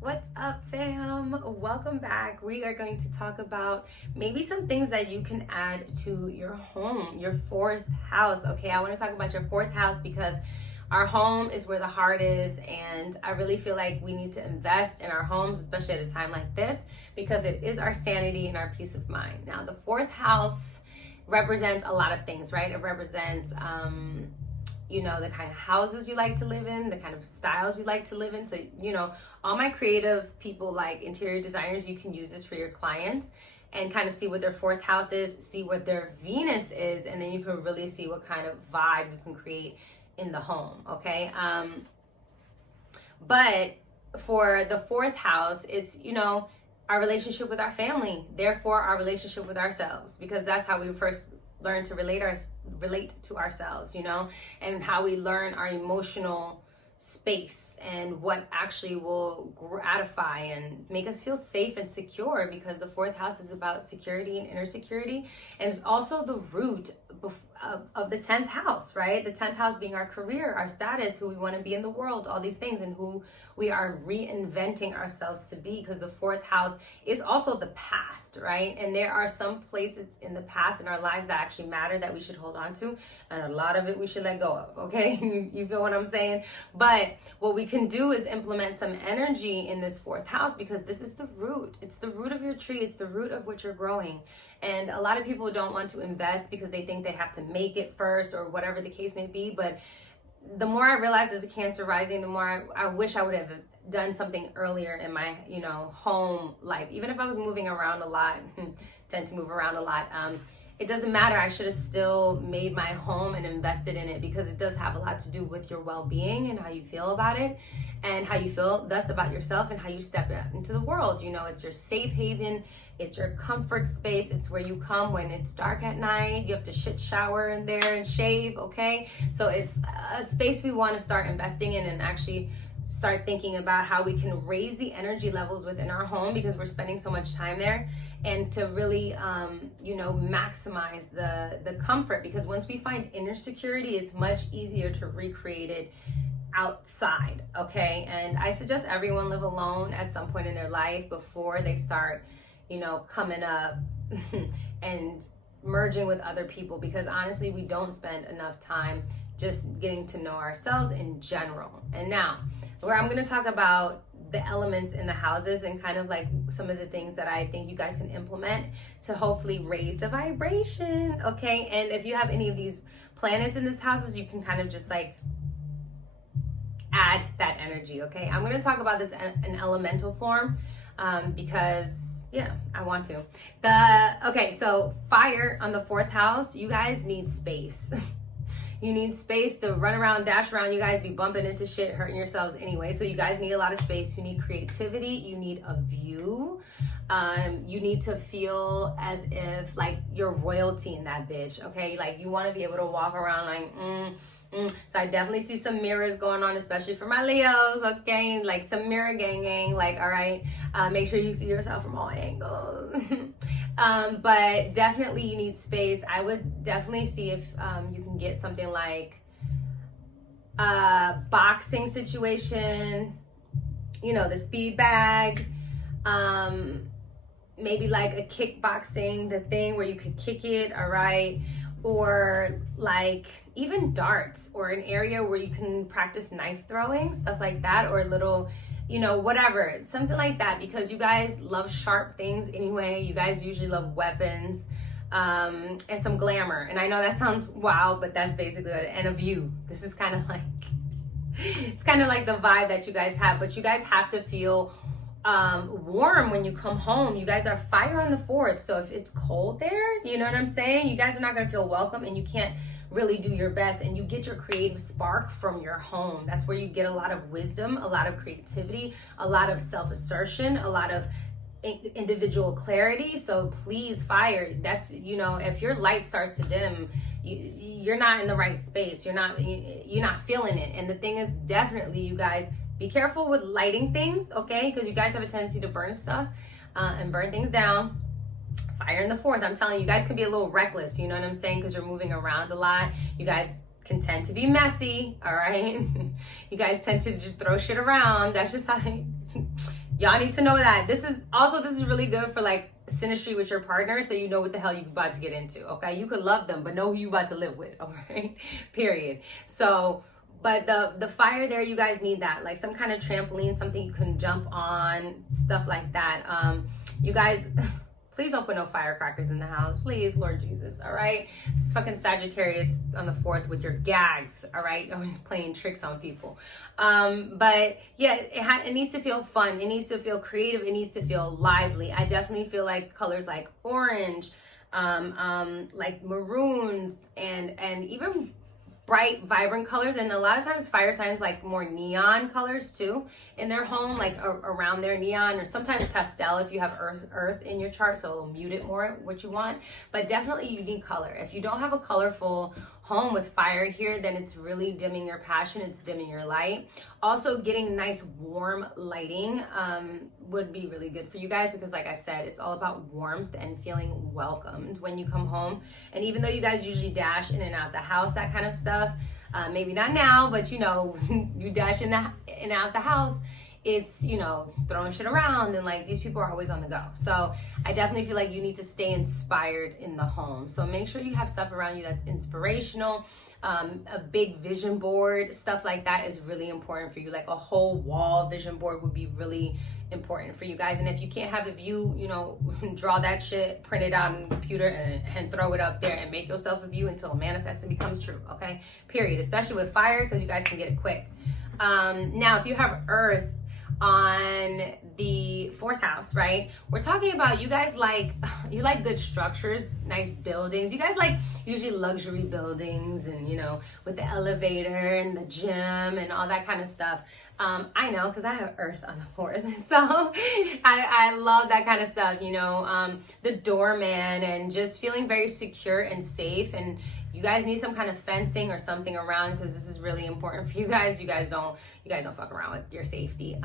What's up, fam? Welcome back. We are going to talk about maybe some things that you can add to your home, your fourth house. Okay, I want to talk about your fourth house because our home is where the heart is, and I really feel like we need to invest in our homes, especially at a time like this, because it is our sanity and our peace of mind. Now, the fourth house represents a lot of things, right? It represents the kind of houses you like to live in, the kind of styles you like to live in. So, all my creative people, like interior designers, you can use this for your clients and kind of see what their fourth house is, see what their Venus is, and then you can really see what kind of vibe you can create in the home, okay? But for the fourth house, it's, our relationship with our family, therefore our relationship with ourselves, because that's how we first learn to relate to ourselves, and how we learn our emotional space and what actually will gratify and make us feel safe and secure, because the fourth house is about security and inner security, and it's also the root of the 10th house, right? The 10th house being our career, our status, who we want to be in the world, all these things, and who we are reinventing ourselves to be, because the fourth house is also the past, right? And there are some places in the past in our lives that actually matter that we should hold on to, and a lot of it we should let go of, okay? You feel what I'm saying? But what we can do is implement some energy in this fourth house, because this is the root. It's the root of your tree. It's the root of what you're growing. And a lot of people don't want to invest because they think they have to make it first or whatever the case may be. But the more I realize as a Cancer rising, the more I wish I would have done something earlier in my, home life. Even if I was moving around a lot, tend to move around a lot. It doesn't matter. I should have still made my home and invested in it, because it does have a lot to do with your well-being and how you feel about it, and how you feel thus about yourself and how you step out into the world. It's your safe haven. It's your comfort space. It's where you come when it's dark at night. You have to shower in there and shave, okay? So it's a space we want to start investing in, and actually start thinking about how we can raise the energy levels within our home, because we're spending so much time there, and to really maximize the comfort, because once we find inner security, it's much easier to recreate it outside, okay? And I suggest everyone live alone at some point in their life before they start coming up and merging with other people, because honestly, we don't spend enough time just getting to know ourselves in general. And now, where I'm going to talk about the elements in the houses and kind of like some of the things that I think you guys can implement to hopefully raise the vibration, okay? And if you have any of these planets in these houses, you can kind of just like add that energy, okay? I'm going to talk about this in elemental form because I want to. Okay, so fire on the fourth house, you guys need space. You need space to run around, dash around. You guys be bumping into shit, hurting yourselves anyway. So you guys need a lot of space. You need creativity. You need a view. You need to feel as if like you're royalty in that bitch, okay? Like you want to be able to walk around like, So I definitely see some mirrors going on, especially for my Leos, okay? Like some mirror gang, like, all right, make sure you see yourself from all angles. But definitely you need space. I would definitely see if you can get something like a boxing situation, the speed bag, maybe like a kickboxing, the thing where you could kick it, all right? Or like even darts, or an area where you can practice knife throwing, stuff like that, or a little, whatever, something like that, because you guys love sharp things anyway. You guys usually love weapons, and some glamour. And I know that sounds wild, but that's basically it. And a view. This is kind of like, it's kind of like the vibe that you guys have, but you guys have to feel warm when you come home. You guys are fire on the fourth, so if it's cold there, you know what I'm saying, you guys are not going to feel welcome, and you can't really do your best, and you get your creative spark from your home. That's where you get a lot of wisdom, a lot of creativity, a lot of self-assertion, a lot of individual clarity. So please, fire, that's, if your light starts to dim, you're not in the right space, you're not feeling it. And the thing is, definitely, you guys be careful with lighting things, okay? Because you guys have a tendency to burn stuff and burn things down. Fire in the fourth, I'm telling you, you guys can be a little reckless, you know what I'm saying? Because you're moving around a lot. You guys can tend to be messy, all right? You guys tend to just throw shit around. That's just how Y'all need to know that. This is really good for like synastry with your partner, so you know what the hell you're about to get into. Okay, you could love them, but know who you about to live with. All right, period. So, but the fire there, you guys need that, like some kind of trampoline, something you can jump on, stuff like that. You guys. Please don't put no firecrackers in the house. Please, Lord Jesus, all right? It's fucking Sagittarius on the 4th with your gags, all right? Always playing tricks on people. But yeah, it needs to feel fun. It needs to feel creative. It needs to feel lively. I definitely feel like colors like orange, like maroons, and even bright, vibrant colors. And a lot of times fire signs like more neon colors too in their home, like around their neon, or sometimes pastel if you have earth in your chart, so it'll mute it more what you want. But definitely you need color. If you don't have a colorful home with fire here, then it's really dimming your passion, it's dimming your light. Also, getting nice warm lighting would be really good for you guys, because like I said, it's all about warmth and feeling welcomed when you come home. And even though you guys usually dash in and out the house, that kind of stuff, maybe not now, but you know, you dash in and out the house, it's, you know, throwing shit around, and like these people are always on the go. So I definitely feel like you need to stay inspired in the home. So make sure you have stuff around you that's inspirational. A big vision board, stuff like that is really important for you. Like a whole wall vision board would be really important for you guys. And if you can't have a view, you know, draw that shit, print it out on the computer and throw it up there and make yourself a view until it manifests and becomes true. Okay, period. Especially with fire, because you guys can get it quick. Now if you have earth on the 4th house, right? We're talking about you guys like good structures, nice buildings. You guys like usually luxury buildings, and you know, with the elevator and the gym and all that kind of stuff. I know, because I have earth on the 4th, so I love that kind of stuff, you know, the doorman, and just feeling very secure and safe. And you guys need some kind of fencing or something around, because this is really important for you guys. You guys don't fuck around with your safety.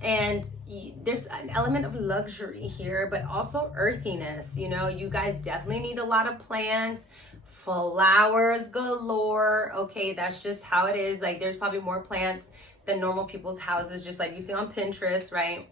And there's an element of luxury here, but also earthiness. You know, you guys definitely need a lot of plants, flowers galore. Okay, that's just how it is. Like there's probably more plants than normal people's houses, just like you see on Pinterest, right?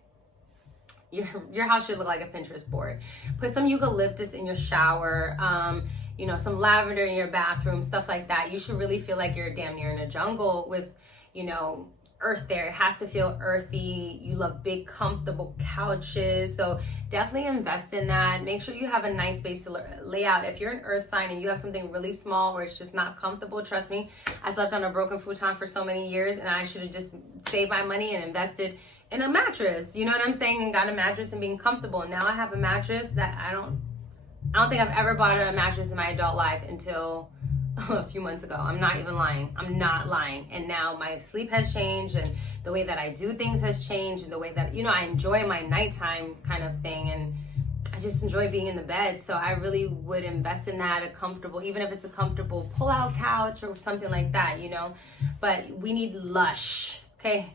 Your house should look like a Pinterest board. Put some eucalyptus in your shower. You know, some lavender in your bathroom, stuff like that. You should really feel like you're damn near in a jungle with, you know, earth there. It has to feel earthy. You love big, comfortable couches. So definitely invest in that. Make sure you have a nice space to lay out. If you're an earth sign and you have something really small where it's just not comfortable, trust me, I slept on a broken futon for so many years, and I should have just saved my money and invested in a mattress. You know what I'm saying? And got a mattress and being comfortable. And now I have a mattress that I don't think I've ever bought a mattress in my adult life until a few months ago. I'm not even lying. I'm not lying. And now my sleep has changed, and the way that I do things has changed, and the way that, you know, I enjoy my nighttime kind of thing, and I just enjoy being in the bed. So I really would invest in that, a comfortable, even if it's a comfortable pull-out couch or something like that, you know. But we need lush, okay?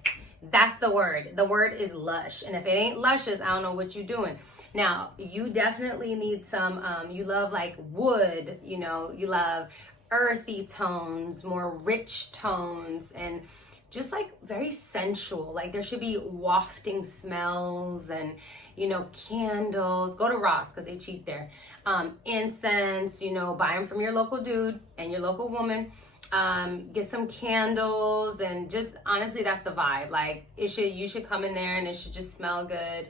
That's the word. The word is lush. And if it ain't luscious, I don't know what you're doing. Now, you definitely need some, you love like wood, you know, you love earthy tones, more rich tones, and just like very sensual. Like there should be wafting smells and, you know, candles. Go to Ross because they cheap there. Incense, you know, buy them from your local dude and your local woman. Get some candles, and just honestly, that's the vibe. Like you should come in there and it should just smell good.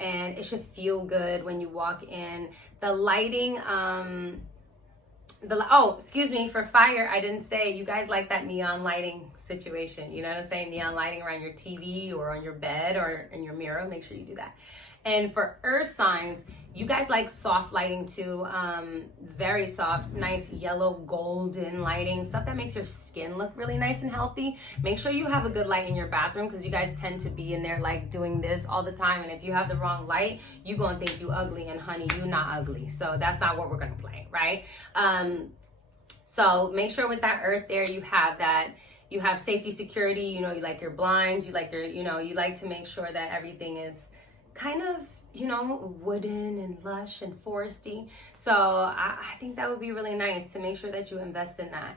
And it should feel good when you walk in. The lighting, excuse me, for fire, I didn't say, you guys like that neon lighting situation. You know what I'm saying? Neon lighting around your TV or on your bed or in your mirror. Make sure you do that. And for earth signs, you guys like soft lighting too. Very soft, nice yellow golden lighting, stuff that makes your skin look really nice and healthy. Make sure you have a good light in your bathroom, because you guys tend to be in there like doing this all the time. And if you have the wrong light, you gonna think you ugly, and honey, you not ugly. So that's not what we're gonna play, right? So make sure with that earth there, you have that. You have safety, security, you know, you like your blinds, you like your, you know, you like to make sure that everything is kind of, you know, wooden and lush and foresty. So I think that would be really nice to make sure that you invest in that.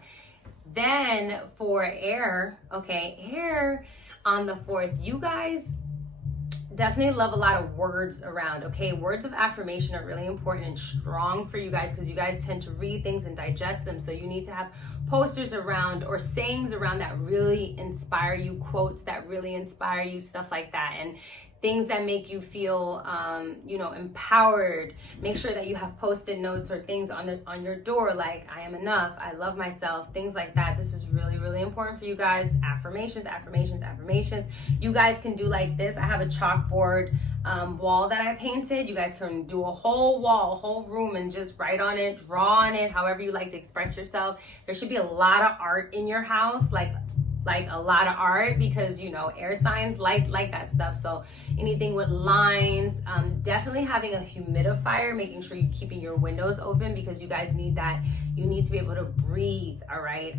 Then for air, okay, air on the 4th, you guys definitely love a lot of words around, okay? Words of affirmation are really important and strong for you guys because you guys tend to read things and digest them. So you need to have posters around or sayings around that really inspire you, quotes that really inspire you, stuff like that. And things that make you feel, empowered. Make sure that you have post-it notes or things on your door, like "I am enough," "I love myself," things like that. This is really, really important for you guys. Affirmations, affirmations, affirmations. You guys can do like this. I have a chalkboard wall that I painted. You guys can do a whole wall, a whole room, and just write on it, draw on it, however you like to express yourself. There should be a lot of art in your house, like a lot of art, because air signs like that stuff. So anything with lines, definitely having a humidifier, making sure you're keeping your windows open because you guys need that. You need to be able to breathe. All right.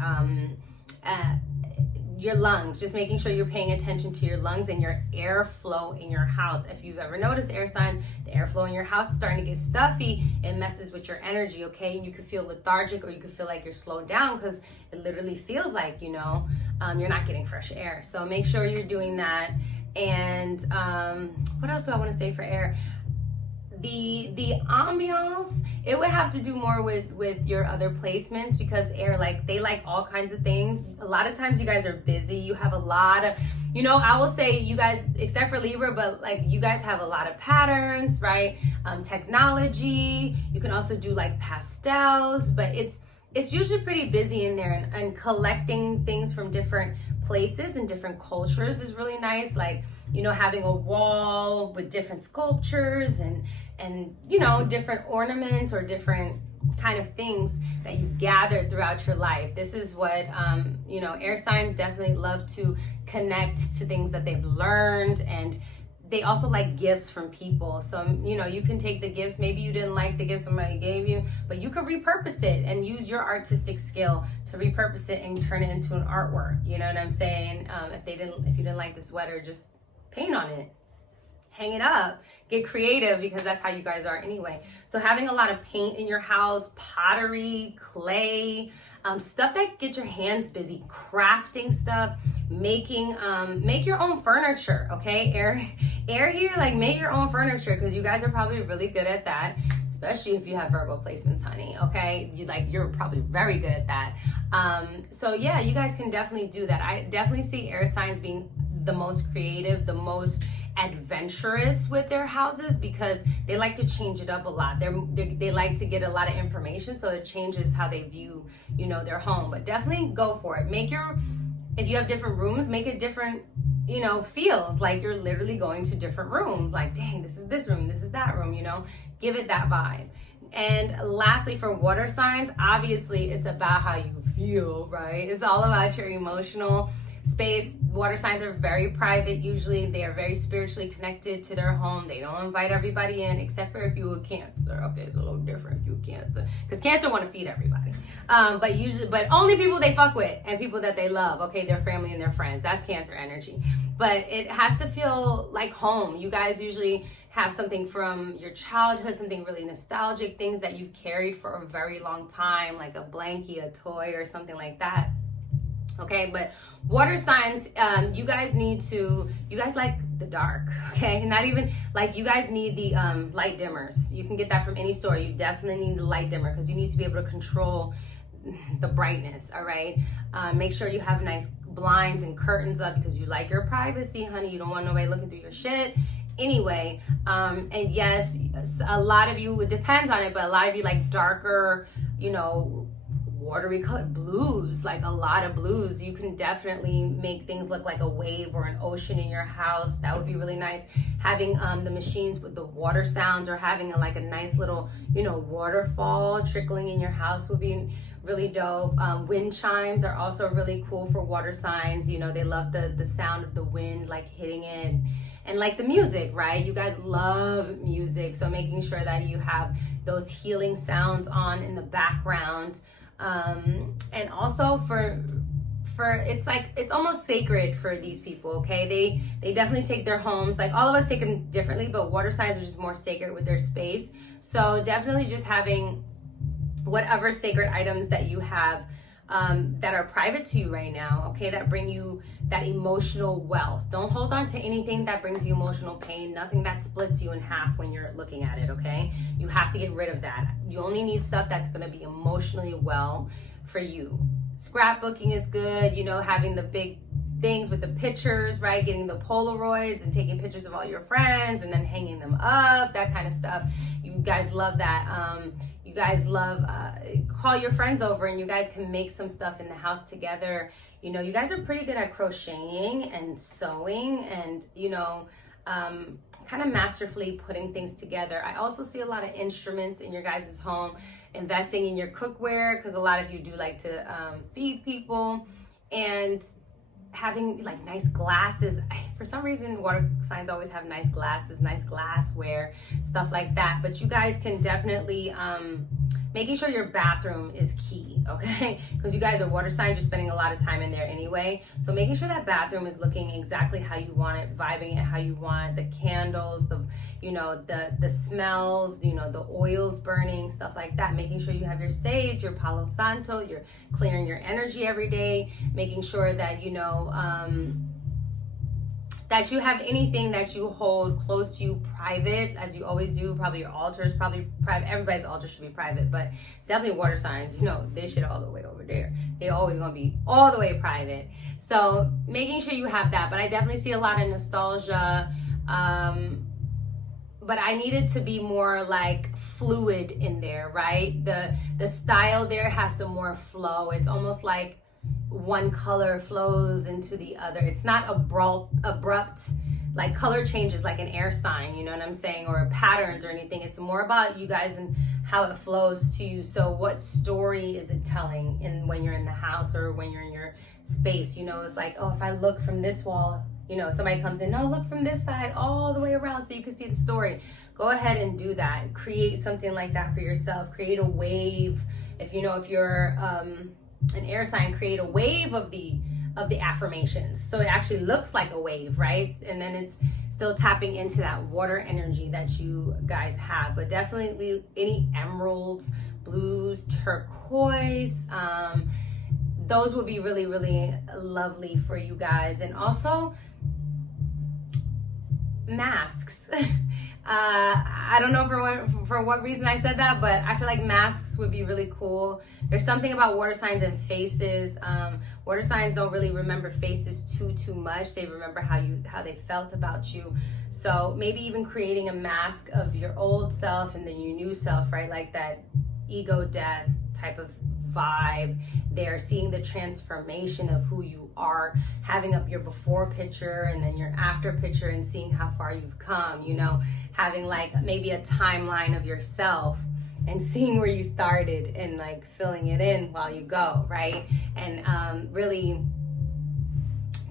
Your lungs, just making sure you're paying attention to your lungs and your airflow in your house. If you've ever noticed air signs, the airflow in your house is starting to get stuffy. It messes with your energy, okay? And you could feel lethargic, or you could feel like you're slowed down because it literally feels like, you're not getting fresh air. So make sure you're doing that. And what else do I want to say for air? The ambiance, it would have to do more with your other placements, because air, they like all kinds of things. A lot of times you guys are busy. You have a lot of, I will say you guys, except for Libra, but you guys have a lot of patterns, right? Technology. You can also do pastels, but it's usually pretty busy in there, and collecting things from different places and different cultures is really nice. Having a wall with different sculptures and different ornaments or different kind of things that you've gathered throughout your life. This is what, air signs definitely love to connect to things that they've learned, and they also like gifts from people. So, you can take the gifts, maybe you didn't like the gift somebody gave you, but you could repurpose it and use your artistic skill to repurpose it and turn it into an artwork. You know what I'm saying? If you didn't like the sweater, just paint on it, hang it up, get creative, because that's how you guys are anyway. So having a lot of paint in your house, pottery, clay, stuff that gets your hands busy, crafting stuff, make your own furniture, okay? Air here, make your own furniture, because you guys are probably really good at that, especially if you have Virgo placements, honey, okay? You're probably very good at that. So yeah, you guys can definitely do that. I definitely see air signs being the most creative, the most adventurous with their houses, because they like to change it up a lot. They like to get a lot of information, so it changes how they view, their home. But definitely go for it. If you have different rooms, make it different, feels like you're literally going to different rooms. Dang, this is this room, this is that room, give it that vibe. And lastly, for water signs, obviously it's about how you feel, right? It's all about your emotional space. Water signs are very private. Usually they are very spiritually connected to their home. They don't invite everybody in, except for if you're a Cancer. Okay, it's a little different if you're Cancer, because Cancer want to feed everybody. But only people they fuck with and people that they love. Okay, their family and their friends. That's Cancer energy. But it has to feel like home. You guys usually have something from your childhood, something really nostalgic, things that you've carried for a very long time, like a blankie, a toy, or something like that. Okay, but water signs, you guys like the dark, okay? Not even, you guys need the light dimmers. You can get that from any store. You definitely need the light dimmer, because you need to be able to control the brightness, all right? Make sure you have nice blinds and curtains up, because you like your privacy, honey. You don't want nobody looking through your shit. Anyway, and yes, a lot of you, it depends on it, but a lot of you like darker, watery colored blues, a lot of blues. You can definitely make things look like a wave or an ocean in your house. That would be really nice. Having the machines with the water sounds, or having a nice little, waterfall trickling in your house would be really dope. Wind chimes are also really cool for water signs. They love the sound of the wind hitting it. And the music, right? You guys love music. So making sure that you have those healing sounds on in the background. And also for it's almost sacred for these people, okay? They definitely take their homes, all of us take them differently, but water signs are just more sacred with their space. So definitely just having whatever sacred items that you have that are private to you right now, okay, that bring you that emotional wealth. Don't hold on to anything that brings you emotional pain, nothing that splits you in half when you're looking at it, okay? You have to get rid of that. You only need stuff that's gonna be emotionally well for you. Scrapbooking is good, you know, having the big things with the pictures, right? Getting the Polaroids and taking pictures of all your friends and then hanging them up, that kind of stuff. You guys love that. You guys love, call your friends over and you guys can make some stuff in the house together. You know, you guys are pretty good at crocheting and sewing and, you know, kind of masterfully putting things together. I also see a lot of instruments in your guys' home, investing in your cookware, because a lot of you do like to feed people, and having like nice glasses. For some reason, water signs always have nice glasses, nice glassware, stuff like that. But you guys can definitely, making sure your bathroom is key, okay? Because you guys are water signs, you're spending a lot of time in there anyway. So making sure that bathroom is looking exactly how you want it, vibing it how you want, the candles, the, you know, the smells, you know, the oils burning, stuff like that. Making sure you have your sage, your Palo Santo, you're clearing your energy every day, making sure that, you know, that you have anything that you hold close to you private, as you always do. Probably your altar is probably private. Everybody's altar should be private, but definitely water signs, you know, they shit all the way over there. They always gonna be all the way private. So making sure you have that. But I definitely see a lot of nostalgia. But I need it to be more like fluid in there, right? The style there has some more flow. It's almost like one color flows into the other. It's not abrupt, like color changes like an air sign, you know what I'm saying, or patterns or anything. It's more about you guys and how it flows to you. So what story is it telling in when you're in the house or when you're in your space? You know, it's like, oh, if I look from this wall, you know, somebody comes in, no, look from this side all the way around so you can see the story. Go ahead and do that. Create something like that for yourself. Create a wave. If you know, if you're an air sign, create a wave of the affirmations, so it actually looks like a wave, right? And then it's still tapping into that water energy that you guys have. But definitely any emeralds, blues, turquoise, those would be really, really lovely for you guys. And also masks. I don't know for what reason I said that, but I feel like masks would be really cool. There's something about water signs and faces. Water signs don't really remember faces too much. They remember how they felt about you. So maybe even creating a mask of your old self and then your new self, right? Like that ego death type of vibe. They're seeing the transformation of who you are, having up your before picture and then your after picture and seeing how far you've come, you know, having like maybe a timeline of yourself and seeing where you started and like filling it in while you go, right? And really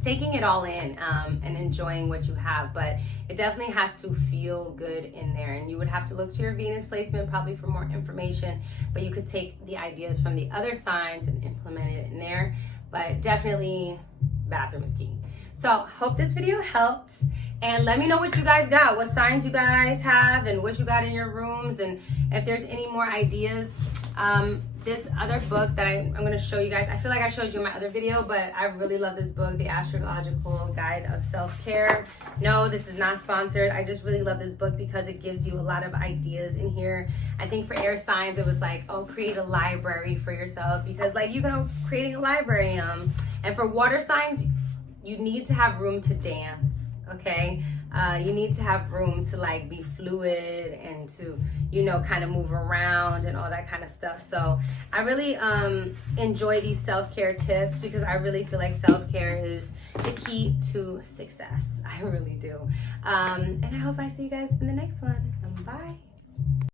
taking it all in and enjoying what you have. But it definitely has to feel good in there, and you would have to look to your Venus placement probably for more information, but you could take the ideas from the other signs and implement it in there. But definitely bathroom is key. So hope this video helped, and let me know what you guys got, what signs you guys have and what you got in your rooms, and if there's any more ideas. This other book that I'm going to show you guys, I feel like I showed you in my other video, but I really love this book, The Astrological Guide of Self-Care. No, this is not sponsored. I just really love this book because it gives you a lot of ideas in here. I think for air signs, it was like, oh, create a library for yourself, because like, you know, creating a library. And for water signs, you need to have room to dance, okay? You need to have room to like be fluid and to, you know, kind of move around and all that kind of stuff. So I really enjoy these self-care tips because I really feel like self-care is the key to success. I really do. And I hope I see you guys in the next one. Bye.